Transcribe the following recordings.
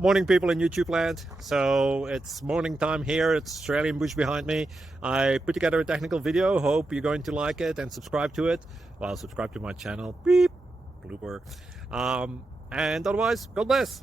Morning, people in YouTube land. So it's morning time here. It's Australian bush behind me. I put together a technical video. Hope you're going to like it and subscribe to it. Well, subscribe to my channel. Beep, blooper. And otherwise, God bless.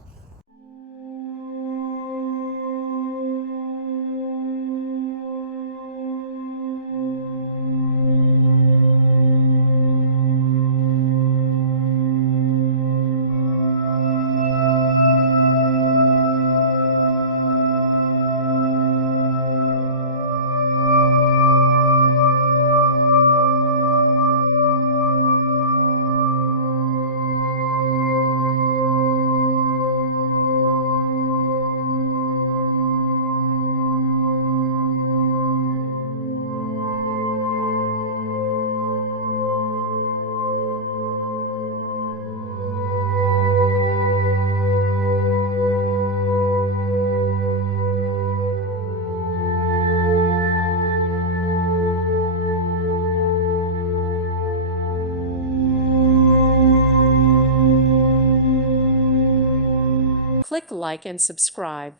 Click like and subscribe.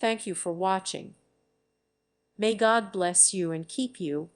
Thank you for watching. May God bless you and keep you.